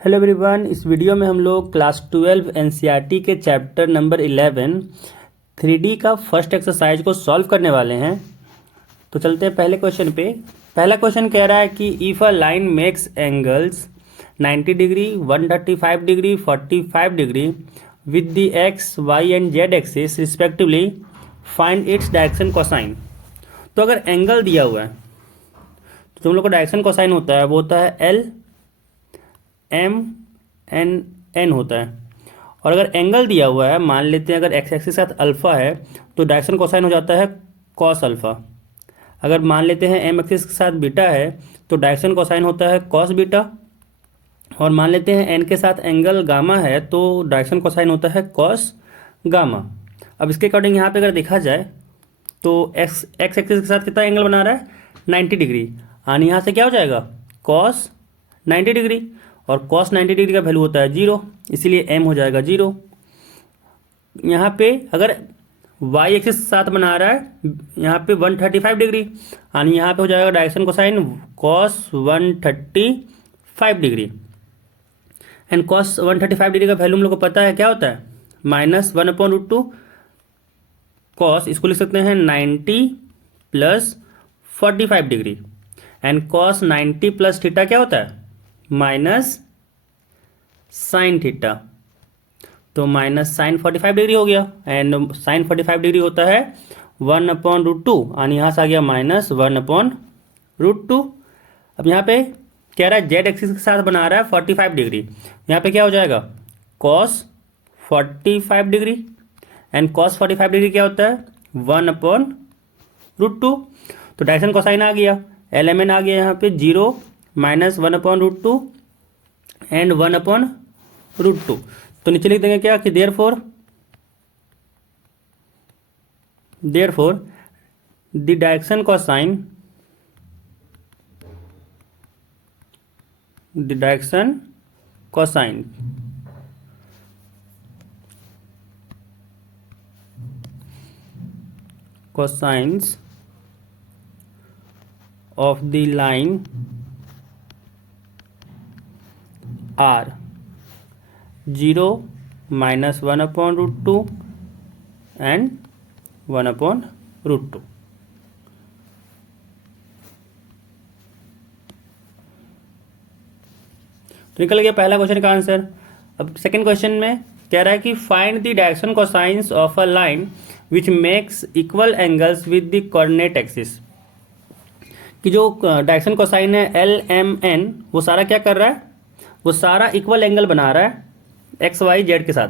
Hello everyone, इस video में हम लोग क्लास 12 एनसीईआरटी के चैप्टर नंबर 11 3D का फर्स्ट एक्सरसाइज को सॉल्व करने वाले हैं। तो चलते हैं पहले क्वेश्चन पे। पहला क्वेश्चन कह रहा है कि if a line makes angles 90 degree, 135 degree, 45 degree with the x, y and z axis respectively, find its direction cosine. तो अगर एंगल दिया हुआ है तो जो हम लोग का डायरेक्शन कोसाइन होता है वो होता है एल एम एन एन होता है। और अगर एंगल दिया हुआ है, मान लेते हैं अगर एक्स एक्सिस के साथ अल्फ़ा है तो डायरेक्शन कोसाइन हो जाता है कॉस अल्फ़ा। अगर मान लेते हैं एम एक्सिस के साथ बीटा है तो डायरेक्शन कोसाइन होता है कॉस बीटा। और मान लेते हैं एन के साथ एंगल गामा है तो डायरेक्शन कोसाइन होता है कॉस गामा। अब इसके अकॉर्डिंग यहाँ पे अगर देखा जाए तो एक्स एक्सिस के साथ कितना एंगल बना रहा है 90 डिग्री, यानी यहाँ से क्या हो जाएगा कॉस 90 डिग्री। और cos 90 डिग्री का वैल्यू होता है 0, इसीलिए m हो जाएगा 0। यहाँ पे अगर y एक्सिस के साथ बना रहा है यहाँ पे 135 डिग्री, यानी यहाँ पे हो जाएगा direction cosine cos 135 degree. And cos 135 degree का वैल्यू हम लोग को पता है क्या होता है -1/√2 cos, इसको लिख सकते हैं 90 plus 45 degree. And cos 90 plus theta क्या होता है माइनस साइन थीटा, तो माइनस साइन 45 डिग्री हो गया। एंड साइन 45 डिग्री होता है 1/√2, यानी यहाँ से आ गया -1/√2। अब यहाँ पे कह रहा है जेड एक्सिस के साथ बना रहा है 45 डिग्री, यहाँ पे क्या हो जाएगा cos 45 degree. And cos 45 degree क्या होता है 1/√2। तो डायरेक्शन कोसाइन आ गया, एल एम एन आ गया यहाँ पे 0 -1/√2 एंड 1/√2। तो नीचे लिख देंगे क्या कि therefore the direction cosine cosines of the line are 0 -1/√2 and 1/√2। तो निकल गया पहला क्वेश्चन का आंसर। अब सेकंड क्वेश्चन में कह रहा है कि find the direction cosines of a line which makes equal angles with the coordinate axis. कि जो डायरेक्शन कोसाइन है एल एम एन वो सारा क्या कर रहा है, वो सारा इक्वल एंगल बना रहा है एक्स वाई जेड के साथ।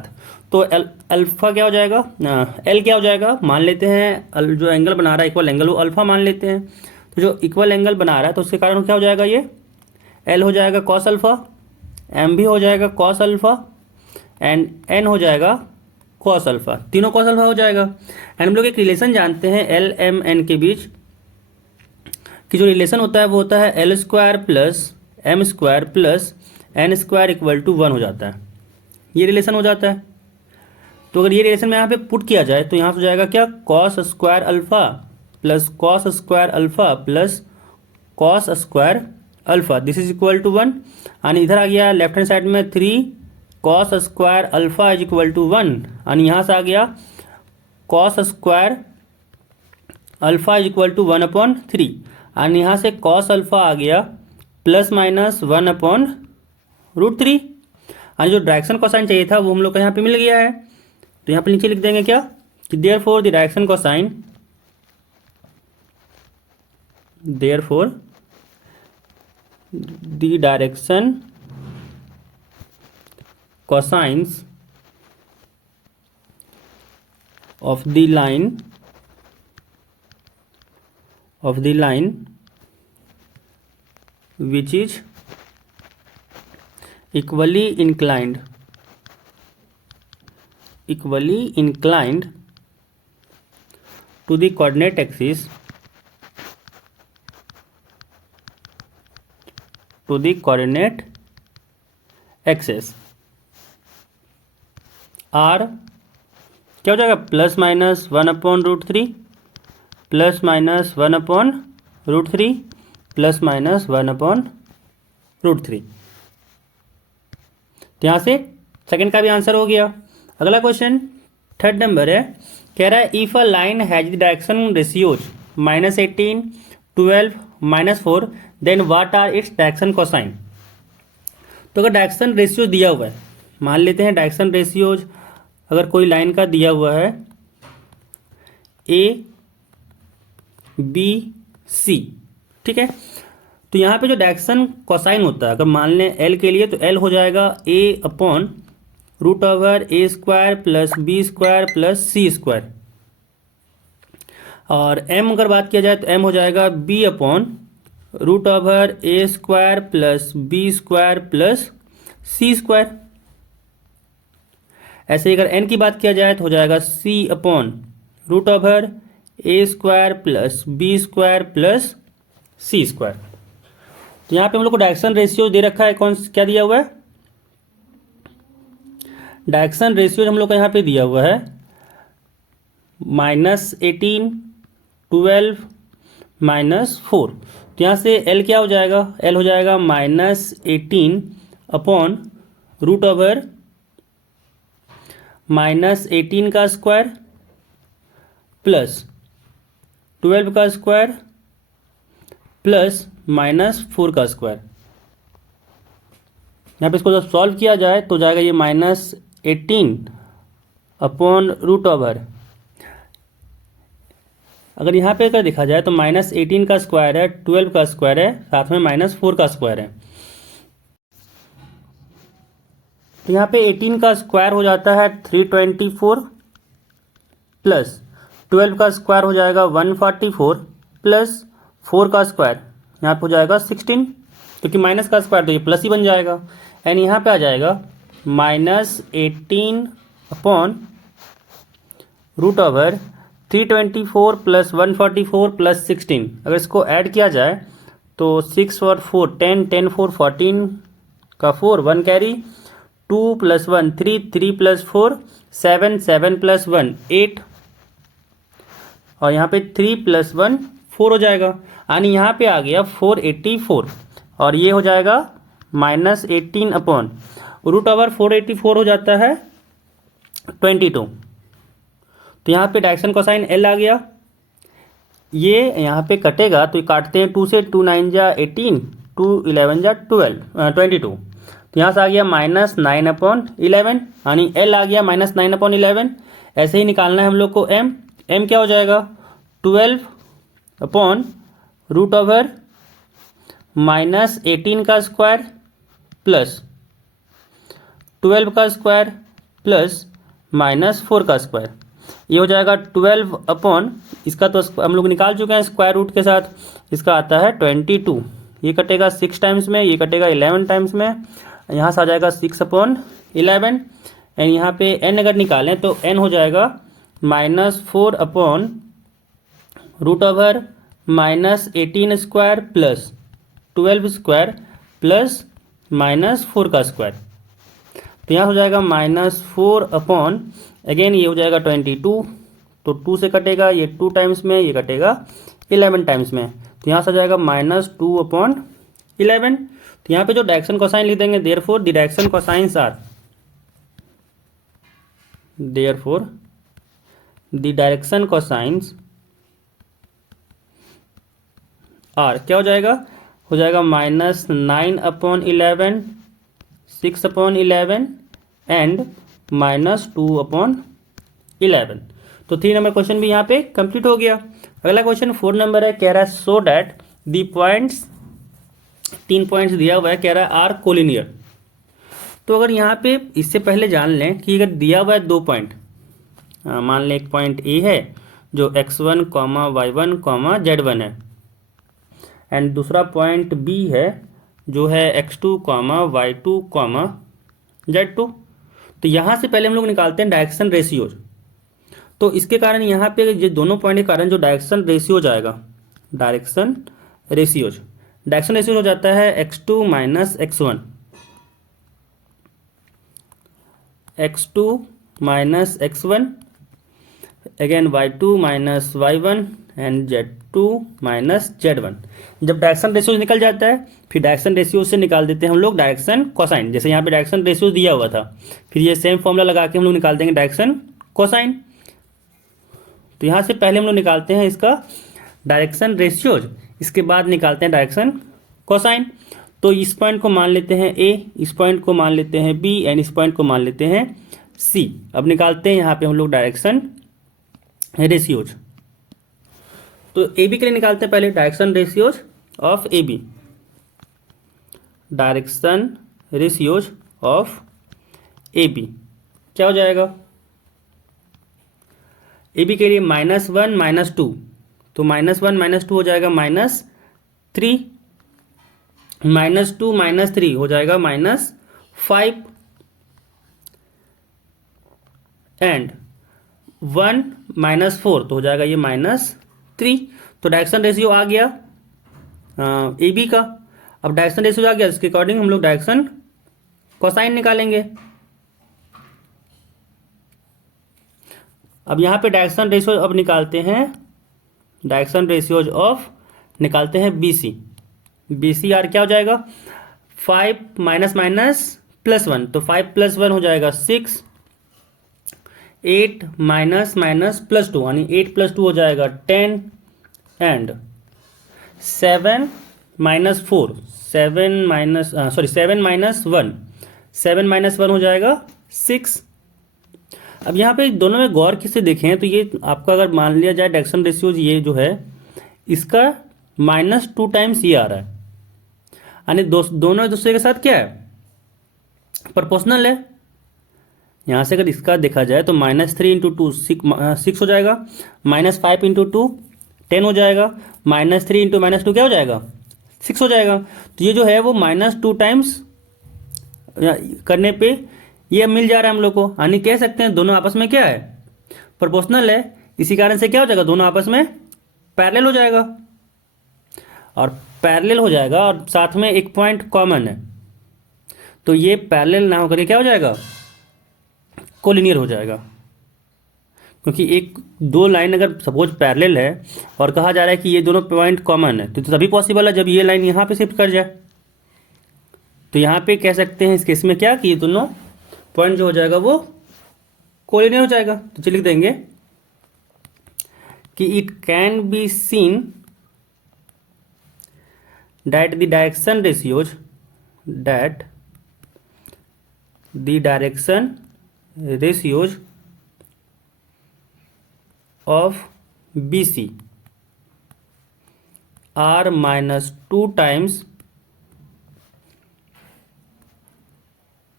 तो अल्फा क्या हो जाएगा, एल क्या हो जाएगा, मान लेते हैं जो एंगल बना रहा है इक्वल एंगल वो अल्फा मान लेते हैं। तो जो इक्वल एंगल बना रहा है तो उसके कारण क्या हो जाएगा, ये एल हो जाएगा कॉस अल्फा, एम भी हो जाएगा कॉस अल्फा एंड एन हो जाएगा कॉस अल्फा, तीनों कॉस अल्फा हो जाएगा। एंड हम लोग एक रिलेशन जानते हैं एल एम एन के बीच कि जो रिलेशन होता है वो होता है l square plus m square plus n square equal to 1 हो जाता है, ये रिलेशन हो जाता है। तो अगर ये रिलेशन में यहाँ पे पुट किया जाए तो यहाँ से हो जाएगा क्या cos square alpha plus cos square alpha plus cos square alpha, this is equal to 1। यानी इधर आ गया लेफ्ट हैंड साइड में 3 cos square alpha is equal to 1, यानी यहाँ से आ गया cos square alpha is equal to 1/3। यानी यहाँ से कॉस अल्फा आ गया प्लस माइनस 1/√3। यानी जो डायरेक्शन कोसाइन चाहिए था वो हम लोग को यहाँ पे मिल गया है। तो यहाँ पे नीचे लिख देंगे क्या कि therefore the direction cosines of the line which is equally inclined to the coordinate axis r क्या हो जाएगा +-1/√3 +-1/√3 +-1/√3। तो यहाँ से सेकंड का भी आंसर हो गया। अगला क्वेश्चन थर्ड नंबर है, कह रहा है if a line has the direction ratios -18, 12, -4 then what are its direction cosine. तो अगर डायरेक्शन रेशियो दिया हुआ है, मान लेते हैं डायरेक्शन रेशियोज अगर कोई लाइन का दिया हुआ है ए बी सी, ठीक है, तो यहाँ पे जो डायरेक्शन कोसाइन होता है, अगर मान लें एल के लिए, तो एल हो जाएगा ए upon √A² plus B² plus C²। और m अगर बात किया जाए तो m हो जाएगा b upon √A² plus B² plus C²। ऐसे ही अगर n की बात किया जाए तो हो जाएगा c upon √A² plus B² plus C²। तो यहाँ पे हम लोग को डायरेक्शन रेशियो दे रखा है, कौन क्या दिया हुआ है, डायरेक्शन रेशियो हम लोग का यहाँ पे दिया हुआ है -18, 12, -4। तो यहाँ से L क्या हो जाएगा, L हो जाएगा -18 अपॉन √18 का स्क्वायर प्लस 12 का स्क्वायर प्लस -4 का स्क्वायर। यहाँ पे इसको जब सॉल्व किया जाए तो जाएगा ये -18 अपॉन √, अगर यहाँ पे अगर देखा जाए तो -18 का स्क्वायर है, 12 का स्क्वायर है, साथ में -4 का स्क्वायर है। तो यहाँ पे 18 का स्क्वायर हो जाता है 324 प्लस 12 का स्क्वायर हो जाएगा 144 प्लस 4 का स्क्वायर यहाँ पे हो जाएगा 16, क्योंकि माइनस का स्क्वायर तो ये प्लस ही बन जाएगा। एंड यहाँ पे आ जाएगा -18 अपॉन √324 प्लस 144 प्लस 16। अगर इसको ऐड किया जाए तो 6 और 4 10, 10 4 14 का 4, 1 कैरी, 2 + 1 3, 3 + 4 7, 7 + 1 8, और यहाँ पे 3 + 1 4 हो जाएगा। यानी यहाँ पे आ गया 484, और ये हो जाएगा -18 अपॉन √484 हो जाता है 22। तो यहाँ पे डायरेक्शन कोसाइन L आ गया। ये यहाँ पे कटेगा तो ये काटते हैं 2 से, 2 9 जा 18, 2 11 जा 22। तो यहाँ से आ गया -9 अपॉन 11, यानी L आ गया -9 अपॉन 11। ऐसे ही निकालना है हम लोग को M क्या हो जाएगा 12 अपॉन √-18 का स्क्वायर प्लस 12 का स्क्वायर प्लस -4 का स्क्वायर। ये हो जाएगा 12 अपॉन, इसका तो हम लोग निकाल चुके हैं स्क्वायर रूट के साथ, इसका आता है 22। ये कटेगा 6 टाइम्स में, ये कटेगा 11 टाइम्स में, यहाँ से आ जाएगा 6 अपॉन 11। एंड यहाँ पे n अगर निकालें तो n हो जाएगा -4 upon √-18 square plus 12 square plus -4 का स्क्वायर। तो यहाँ हो जाएगा -4 अपॉन, अगेन ये हो जाएगा 22, तो 2 से कटेगा, ये 2 टाइम्स में, ये कटेगा 11 टाइम्स में, तो यहाँ से आ जाएगा -2 अपॉन 11। तो यहाँ पे जो डायरेक्शन कोसाइन लिख देंगे, therefore the direction cosines are, therefore the direction cosines are क्या हो जाएगा, हो जाएगा -9 अपॉन 11, 6 अपॉन 11 एंड -2 अपॉन 11। तो 3 नंबर क्वेश्चन भी यहाँ पे कंप्लीट हो गया। अगला क्वेश्चन 4 नंबर है, कह रहा है so that the points, 3 points दिया हुआ है, कह रहा है आर कोलिनियर। तो अगर यहाँ पे इससे पहले जान लें कि अगर दिया हुआ है 2 पॉइंट, मान लें एक पॉइंट ए है जो x1, y1, z1 है, एंड दूसरा पॉइंट बी है जो है x2, y2, z2। तो यहाँ से पहले हम लोग निकालते हैं डायरेक्शन रेशियोज। तो इसके कारण यहाँ पे ये दोनों पॉइंट के कारण जो डायरेक्शन रेशियोज आएगा, डायरेक्शन रेशियोज हो जाता है x2 - x1, x2 - x1 again y2 minus y1 and z2 minus z1। जब डायरेक्शन रेशियो निकल जाता है फिर डायरेक्शन रेशियो से निकाल देते हैं हम लोग डायरेक्शन कोसाइन। जैसे यहाँ पे डायरेक्शन रेशियो दिया हुआ था, फिर ये सेम फॉर्मूला लगा के हम लोग निकाल देंगे डायरेक्शन कोसाइन। तो यहाँ से पहले हम लोग निकालते हैं इसका डायरेक्शन रेशियोज, इसके बाद निकालते हैं डायरेक्शन कोसाइन। तो इस पॉइंट को मान लेते हैं ए, इस पॉइंट को मान लेते हैं बी एंड इस पॉइंट को मान लेते हैं सी। अब निकालते हैं यहाँ पे हम लोग डायरेक्शन रेशियोज। तो ए बी के लिए निकालते हैं पहले direction ratios of A B. Direction ratios of A B क्या हो जाएगा? ए बी के लिए -1 -2, तो -1 -2 हो जाएगा -3, -2 -3 हो जाएगा -5 एंड 1 -4 तो हो जाएगा ये -3। तो डायरेक्शन रेशियो आ गया ए बी का। अब डायरेक्शन रेशियो आ गया, इसके अकॉर्डिंग हम लोग डायरेक्शन कोसाइन निकालेंगे। अब यहाँ पे डायरेक्शन रेशियो अब निकालते हैं, डायरेक्शन रेशियोज ऑफ निकालते हैं B C. B C are क्या हो जाएगा? 5 -+1, तो 5 + 1 हो जाएगा 6, 8 -+2 यानी 8 + 2 हो जाएगा 10 एंड 7 -4, 7 -1 हो जाएगा 6। अब यहाँ पे दोनों में गौर से देखें तो ये आपका अगर मान लिया जाए डायरेक्शन रेशियोज ये जो है इसका -2 टाइम्स ये आ रहा है, यानी दोनों एक दूसरे के साथ क्या है? प्रोपोर्शनल है। यहाँ से अगर इसका देखा जाए तो -3 × 2 6 हो जाएगा, -5 × 2 10 हो जाएगा, -3 × -2 क्या हो जाएगा? 6 हो जाएगा। तो ये जो है वो -2 टाइम्स करने पे ये मिल जा रहा है हम लोग को, यानी कह सकते हैं दोनों आपस में क्या है? प्रोपोर्शनल है। इसी कारण से क्या हो जाएगा? दोनों आपस में पैरेलल हो जाएगा, और पैरेलल हो जाएगा और साथ में एक पॉइंट कॉमन है, तो ये पैरेलल ना होकर क्या हो जाएगा? कोलिनियर हो जाएगा। क्योंकि एक दो लाइन अगर सपोज पैरेलल है और कहा जा रहा है कि ये दोनों पॉइंट कॉमन है, तो तभी पॉसिबल है जब ये लाइन यहाँ पे शिफ्ट कर जाए। तो यहाँ पे कह सकते हैं इस केस में क्या कि ये दोनों पॉइंट जो हो जाएगा वो कोलिनियर हो जाएगा। तो चलिए लिख देंगे कि it can be seen that the direction ratios of BC are -2 times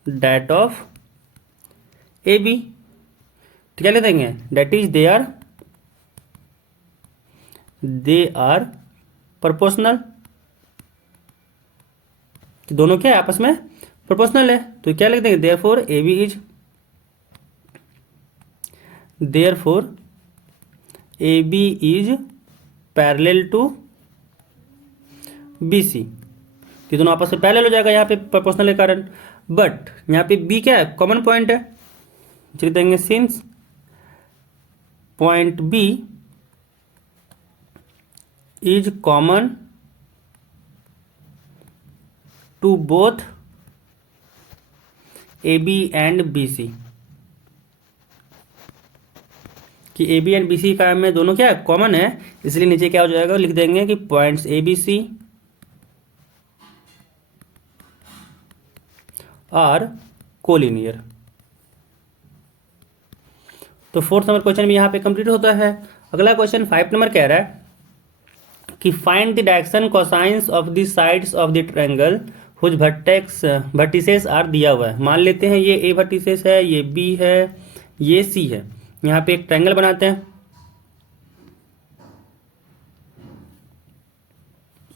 that of AB। तो क्या लिख देंगे? that is they are proportional। तो दोनों क्या है? आपस में प्रोपोर्शनल है। तो क्या लिख देंगे? Therefore A B is parallel to B C. ये दोनों आपस में पैरेलल हो जाएगा यहाँ पे प्रोपोर्शनल के कारण। बट यहाँ पे बी क्या है? कॉमन पॉइंट है। लिख देंगे since point B is common to both A B and B C, कि A B and B C का में दोनों क्या है? कॉमन है। इसलिए नीचे क्या हो जाएगा? लिख देंगे कि points A B C are collinear. तो 4th नंबर क्वेश्चन भी यहाँ पे कंप्लीट होता है। अगला क्वेश्चन 5 नंबर कह रहा है कि find the direction cosines of the sides of the triangle whose vertices are दिया हुआ है। मान लेते हैं ये ए वर्टिसेस है, ये बी है, ये सी है। यहाँ पे एक ट्रायंगल बनाते हैं।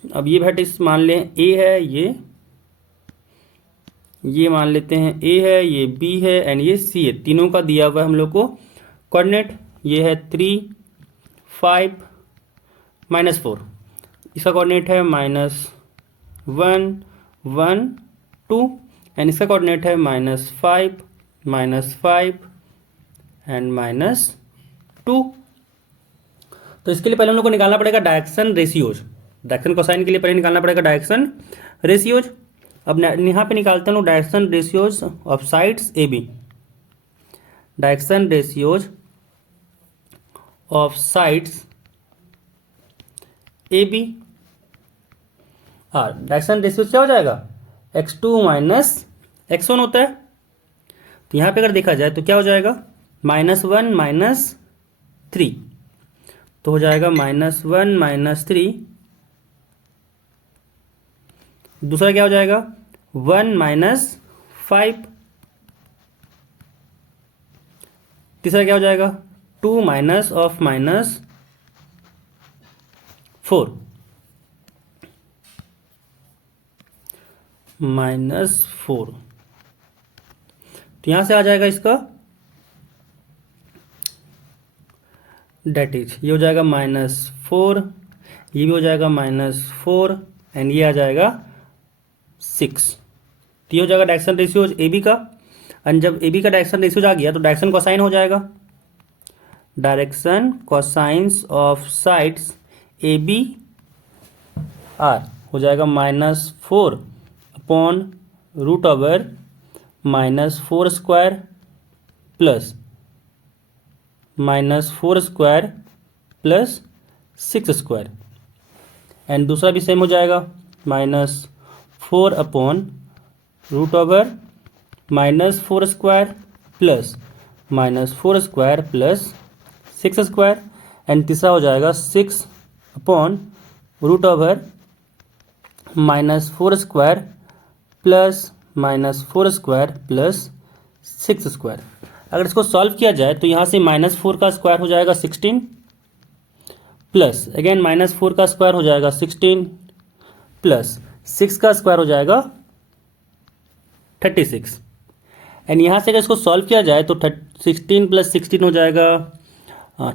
अब ये वर्टिस मान लें ए है, ये मान लेते हैं ए है, ये बी है एंड ये सी है। तीनों का दिया हुआ है हम लोग को कोऑर्डिनेट। ये है 3 5 -4, इसका कोऑर्डिनेट है -1 1 2 एंड इसका कोऑर्डिनेट है -5 -5 एंड 2। तो इसके लिए पहले हम लोग को निकालना पड़ेगा डायरेक्शन रेशियोज। डायरेक्शन कोसाइन के लिए पहले निकालना पड़ेगा डायरेक्शन रेशियोज। अब यहाँ पे निकालते हैं लोग direction ratios of sides A B. Direction ratios of sides A B are. Direction ratios क्या हो जाएगा, x2 माइनस x1 होता है। तो यहाँ पे अगर देखा जाए तो क्या हो जाएगा, -1 माइनस 3। तो हो जाएगा -1 माइनस 3। दूसरा क्या हो जाएगा, 1 माइनस 5। तीसरा क्या हो जाएगा, 2 माइनस ऑफ माइनस 4 माइनस 4। तो यहां से आ जाएगा इसका डेट इज, ये हो जाएगा -4, ये भी हो जाएगा -4 एंड ये आ जाएगा 6। तो ये हो जाएगा डायरेक्शन रेशियोज ए बी का। एंड जब ए बी का डायरेक्शन रेशियोज आ गया तो डायरेक्शन कोसाइन हो जाएगा। Direction cosines of sides A B are हो जाएगा -4 upon root over -4 square plus -4 square plus 6 square. And दूसरा भी सेम हो जाएगा, -4 upon root over -4 square plus -4 square plus 6 square. And तीसरा हो जाएगा 6 upon root over -4 square plus -4 square plus 6 square. अगर इसको सॉल्व किया जाए तो यहाँ से -4 का स्क्वायर हो जाएगा 16 प्लस अगेन -4 का स्क्वायर हो जाएगा 16 प्लस 6 का स्क्वायर हो जाएगा 36। एंड यहाँ से अगर इसको सॉल्व किया जाए तो 16 प्लस 16 हो जाएगा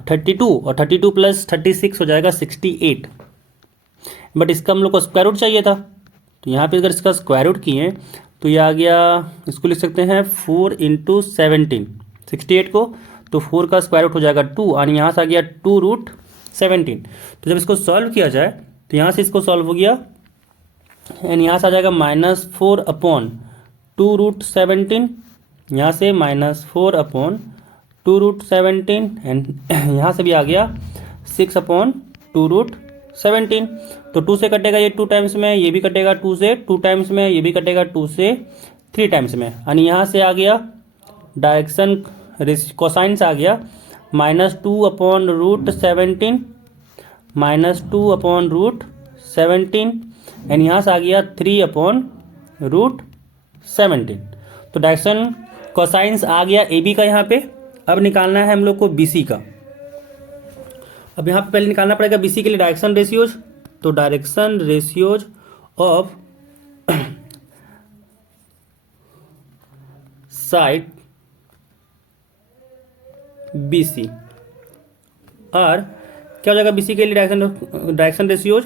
32 और 32 प्लस 36 हो जाएगा 68। बट इसका हम लोग को स्क्वायर रूट चाहिए था, तो यहाँ पे अगर इसका स्क्वायर रूट किए तो ये आ गया, इसको लिख सकते हैं 4 इंटू 17 68 को। तो 4 का स्क्वायर रूट हो जाएगा 2 और यहाँ से आ गया 2 रूट 17। तो जब इसको सॉल्व किया जाए तो यहाँ से इसको सॉल्व हो गया एंड यहाँ से आ जाएगा -4 अपॉन 2 रूट 17। यहाँ से -4 अपॉन 2 रूट 17 एंड यहाँ से भी आ गया 6 अपॉन 2 रूट 17। तो 2 से कटेगा ये 2 टाइम्स में, ये भी कटेगा 2 से 2 टाइम्स में, ये भी कटेगा 2 से 3 टाइम्स में। यानी यहाँ से आ गया डायरेक्शन कोसाइंस आ गया -2 upon root 17 -2 upon root 17 and यहाँ से आ गया 3 अपॉन रूट 17। तो डायरेक्शन कोसाइंस आ गया ए बी का यहाँ पे। अब निकालना है हम लोग को बी सी का। अब यहाँ पे पहले निकालना पड़ेगा बी सी के लिए डायरेक्शन रेशियोज। तो direction ratios of side B C और क्या हो जाएगा बी सी के लिए direction ratios,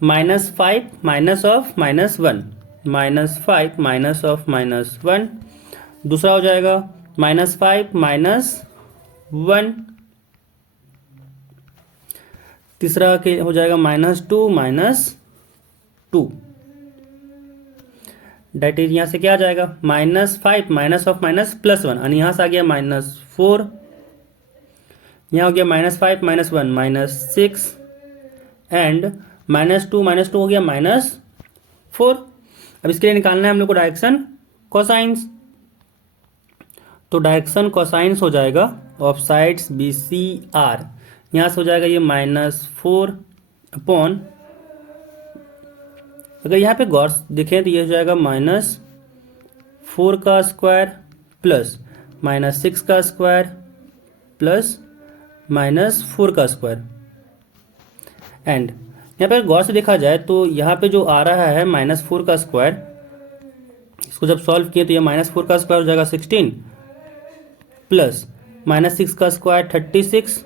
-5 minus of -1 -5 minus of -1। दूसरा हो जाएगा -5 -1। तीसरा के हो जाएगा -2 -2। डेट इज यहाँ से क्या आ जाएगा, -5 माइनस ऑफ +1 और यहाँ से आ गया -4। यहाँ हो गया -5 -1 -6 एंड -2 हो गया -4। अब इसके लिए निकालना है हम लोग को डायरेक्शन कोसाइंस। तो डायरेक्शन कोसाइंस हो जाएगा of sides B C are. यहाँ से हो जाएगा ये -4 अपॉन, अगर यहाँ पे गौर देखें तो ये हो जाएगा -4 का स्क्वायर प्लस -6 का स्क्वायर प्लस -4 का स्क्वायर। एंड यहाँ पे गौर से देखा जाए तो यहाँ पे जो आ रहा है -4 का स्क्वायर, इसको जब सॉल्व किए तो ये -4 का स्क्वायर हो जाएगा 16 प्लस -6 का स्क्वायर 36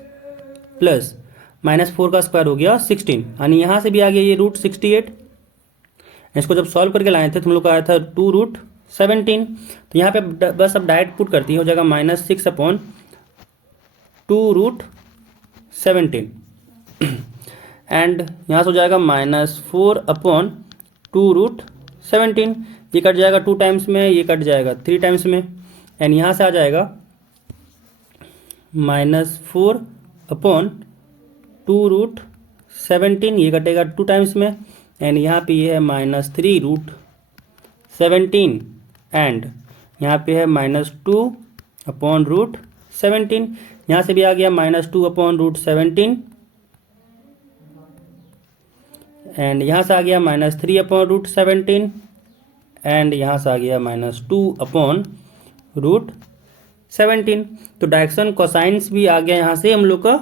प्लस -4 का स्क्वायर हो गया 16 यानी यहाँ से भी आ गया ये रूट 68। इसको जब सॉल्व करके लाए थे तो हम लोग का आया था 2 रूट 17। तो यहाँ पे बस अब डायरेक्ट पुट करती है, हो जाएगा -6 अपॉन 2 रूट 17 एंड यहाँ से हो जाएगा -4/2√17। ये कट जाएगा 2 टाइम्स में, ये कट जाएगा 3 टाइम्स में, एंड यहाँ से आ जाएगा -4/2√17, ये कटेगा 2 टाइम्स में, एंड यहाँ पे ये है -3√17 एंड यहाँ पे है -2/√17। यहाँ से भी आ गया -2/√17 एंड यहाँ से आ गया -3/√17 एंड यहाँ से आ गया -2/√17। तो डायरेक्शन कोसाइंस भी आ गया यहाँ से हम लोग का,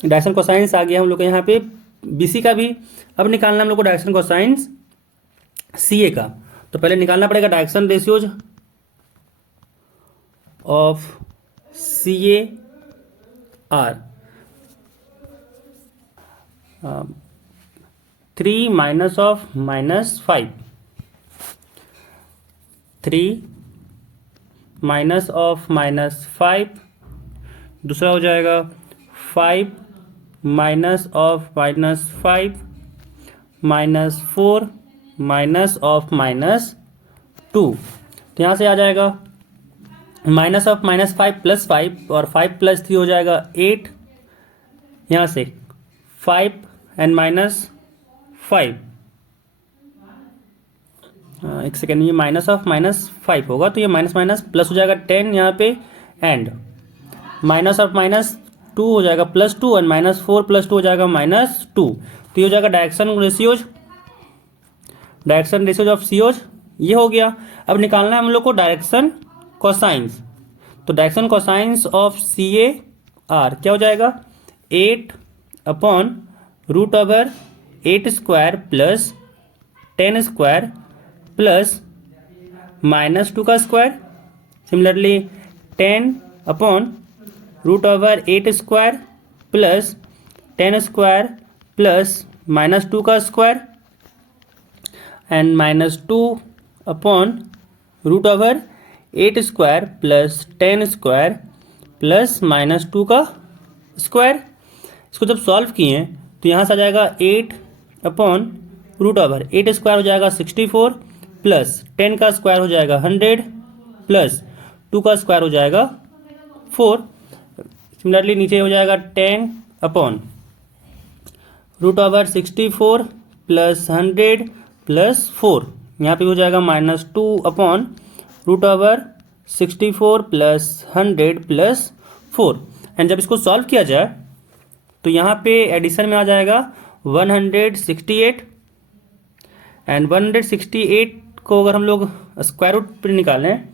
डायरेक्शन कोसाइंस आ गया हम लोग का यहाँ पे बीसी का भी। अब निकालना हम लोग को डायरेक्शन कोसाइंस सीए का। तो पहले निकालना पड़ेगा direction ratios of C A are. 3 minus of -5, 3 minus of -5, दूसरा हो जाएगा 5 माइनस ऑफ -5 -4 माइनस ऑफ -2। तो यहाँ से आ जाएगा माइनस ऑफ -5 +5 और 5 + 3 हो जाएगा 8। यहाँ से 5 एंड -5, एक सेकेंड, ये माइनस ऑफ -5 होगा तो ये माइनस माइनस प्लस हो जाएगा 10 यहाँ पे, एंड माइनस ऑफ -2 हो जाएगा +2 एंड -4 + 2 हो जाएगा -2। तो ये हो जाएगा डायरेक्शन रेशियोज ऑफ सीओज, ये हो गया। अब निकालना है हम लोग को डायरेक्शन कोसाइंस। तो direction cosines of C A are क्या हो जाएगा, 8/√8² प्लस 10² प्लस -2 का स्क्वायर। सिमिलरली 10/√8² प्लस 10² प्लस -2 का स्क्वायर एंड -2/√8² प्लस 10² प्लस -2 का स्क्वायर। इसको जब सॉल्व किए तो यहाँ से आ जाएगा 8/√8² हो जाएगा 64 प्लस 10 का स्क्वायर हो जाएगा 100 प्लस 2 का स्क्वायर हो जाएगा 4। सिमिलरली नीचे हो जाएगा 10/√64 प्लस 100 प्लस 4। यहाँ पे हो जाएगा -2/√64 प्लस 100 प्लस 4। एंड जब इसको सॉल्व किया जाए तो यहाँ पे एडिशन में आ जाएगा 168 एंड 168 को अगर हम लोग स्क्वायर रूट पर निकालें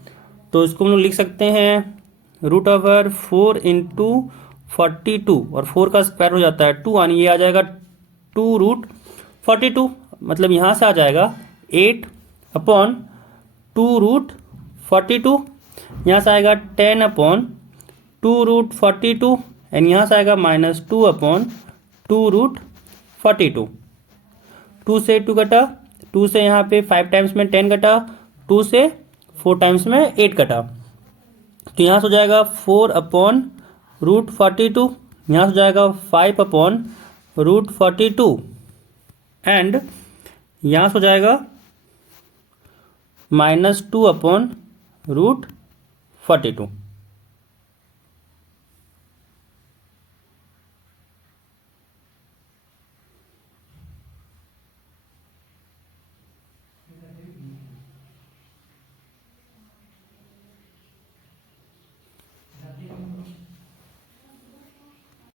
तो इसको हम लोग लिख सकते हैं √4 × 42 और 4 का स्क्वायर हो जाता है 2 यानी ये आ जाएगा 2√42। मतलब यहाँ से आ जाएगा 8/2√42। यहाँ से आएगा 10/2√42 एंड यहाँ से आएगा -2/2√42। 2 से 2 कटा, 2 से यहाँ पे 5 टाइम्स में 10 कटा, 2 से 4 टाइम्स में 8 कटा। तो यहाँ से हो जाएगा 4/√42, यहाँ से हो जाएगा 5/√42 एंड यहाँ से हो जाएगा -2/√42।